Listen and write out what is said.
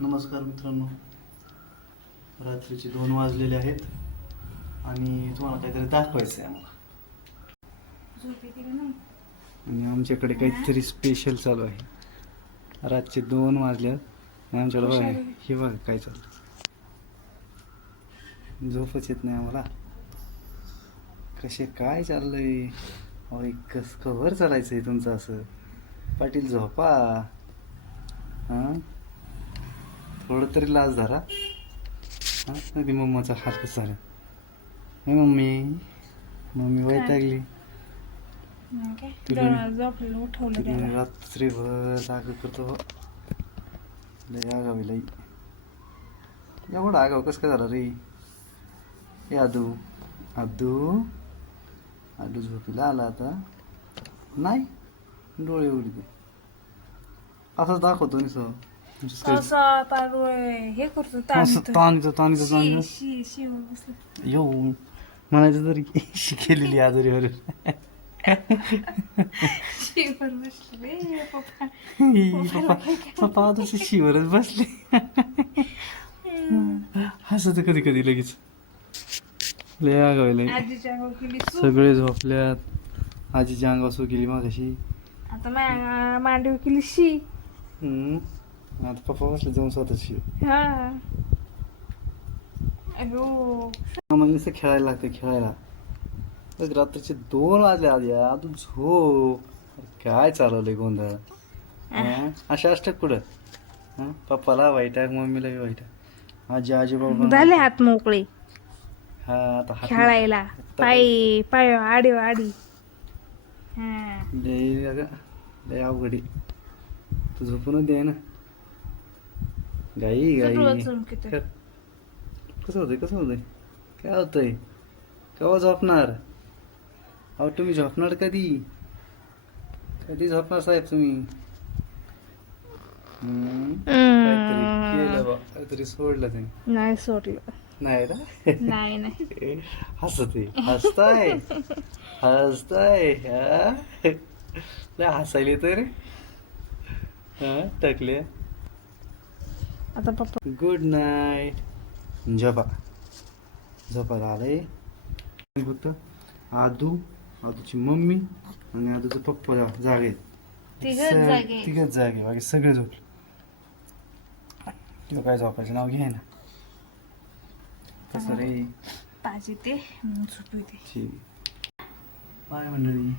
नमस्कार मित्रांनो, रात्रीचे 2 वाजलेले आहेत आणि तुम्हाला काहीतरी दाखवायचं आहे आम्हाला. आणि आमच्याकडे काहीतरी स्पेशल चालू आहे. रातचे 2 वाजल्यात आणि आमच्याकडे बघा हे बघा काय चाललं. झोपच येत नाही आम्हाला. कसे काय चाललंय? कस कवर चालायचंय तुमचं असं? पाटील झोपा. हां, थोडं तरी लाज धरा. हां, कधी मम्माचा हात कसा झाला? मम्मी वैतागली. रात्रीभर जाग करतो. लय आगाव लई. एवढा आगाव कसं काय झाला रे? ए आदू आदू आदू झोपीला आला आता नाही. डोळे उघडते असंच दाखवतो नि सर येऊ म्हणायचं तरी शिकेलेली आजारीवर. पप्पा तुझं शिवरच बसले. हसत कधी कधी लगेच. लय आगावले. सगळे झोपल्यात. आजीच्या अंगावर सो केली मागाशी. आता मांडीव केली शी. आता पप्पा बसले जाऊन स्वतःची. नुसतं खेळायला लागते खेळायला. रात्रीचे 2 वाजले आधी. तू झोप. काय चालवलंय गोंधळ? अशा असतात कुठं? पप्पाला वाईट आहे, मम्मीला वाईट आहे, आजी आजोबा झाले हात मोकळे. हा आता खेळायला पाय पाय आडी आडी. लय अवघडी. तू झोपून दे ना. गाई गाई कसं होतंय काय होतंय? केव्हा झोपणार? अहो तुम्ही झोपणार कधी झोपणार साहेब तुम्ही? काहीतरी केलं बा, काहीतरी सोडलं तुम्ही. नाही सोडलं. नाही ना? नाही हसताय हसायला तर टाकले. आता पप्पा गुड नाईट. झोपायला आलंय. फक्त आदूची मम्मी आणि आदूचा पप्पा जागे. तिघच जागे, बाकी सगळे झोपले. तुला काय झोपायचं नाव घे ना. कसं रे? ताजी ते झोपू दे. ठीक. बाय मंडळी.